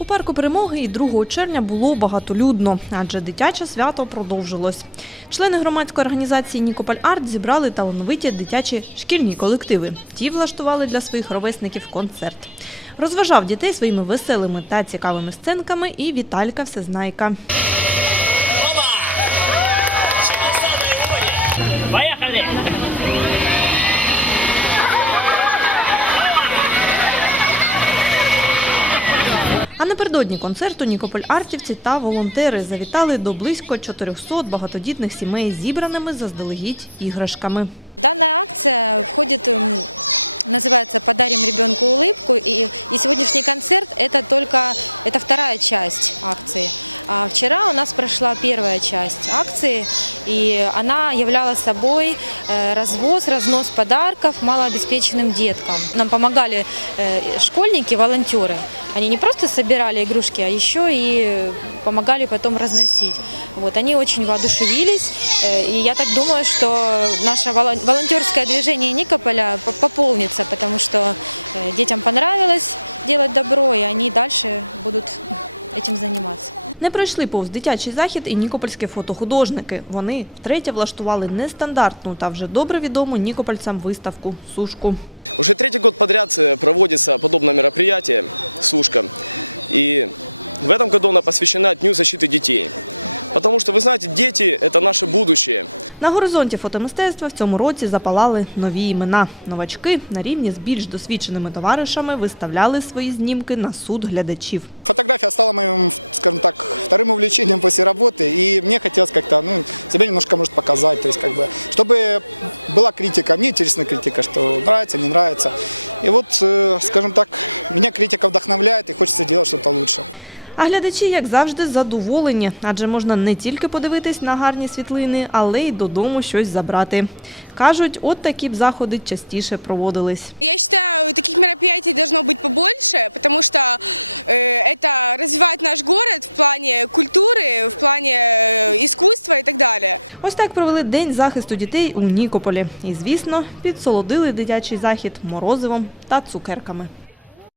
У парку перемоги і 2 червня було багатолюдно, адже дитяче свято продовжилось. Члени громадської організації Нікополь Арт зібрали талановиті дитячі шкільні колективи. Ті влаштували для своїх ровесників концерт. Розважав дітей своїми веселими та цікавими сценками і Віталька Всезнайка. А напередодні концерту Нікополь Артівці та волонтери завітали до близько 400 багатодітних сімей з зібраними заздалегідь іграшками. Данная акция входит, м, называется «Подарим ребенку улыбку», и, и сегодняшний концерт – это только это вторая часть акции. А вчера у нас прошла первая часть акции, и она являла собой э, развоз, разнос подарков малообеспеченным деткам. Нам помогали э, школьники, волонтеры. Они не просто собирали игрушки, а еще и помогали потом разносить. Вот, они очень воодушевились, э, и я так думаю, что наше волон- волонтерское движение Никополя по- пополнится, потому что э, детям понравилось делать добро, и они дальше будут этим заниматься. Не пройшли повз дитячий захід і нікопольські фотохудожники. Вони втретє влаштували нестандартну та вже добре відому нікопольцям виставку «Сушку». Уже третий год подряд э, проводится подобное мероприятие «Сушка». И в этом году она посвящена Дню защиты детей. Потому что, вы знаете, дети – это наше будущее. На горизонті фотомистецтва в цьому році запалали нові імена. Новачки на рівні з більш досвідченими товаришами виставляли свої знімки на суд глядачів. Фотография стала моим, скажем так, вторым увлечением после работы, и мне хотелось как-то, ну, себя немножко, может, показать, то есть, как бы, чтобы была критика, мне интересна критика, что нравится, не нравится. И вот, э, скажем так, меня критика вдохновляет, и хочется делать что-то лучше. А глядачі, як завжди, задоволені, адже можна не тільки подивитись на гарні світлини, але й додому щось забрати. Кажуть, от такі б заходи частіше проводились. Я считаю, таких мероприятий должно быть побольше, потому что э, это развивает наш город в плане культуры, в плане э, искусства и так далее. Ось так провели День захисту дітей у Нікополі. І, звісно, підсолодили дитячий захід морозивом та цукерками.